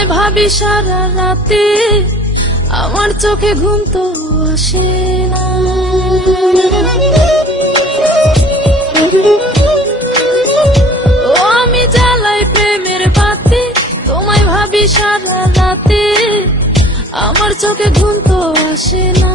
তোমায় ভাবি সারা রাতে, আমার চোখে ঘুম তো আসে না। ও আমি জ্বালাই প্রেমের বাতি, তোমায় ভাবি সারা রাতে, আমার চোখে ঘুম তো আসে না।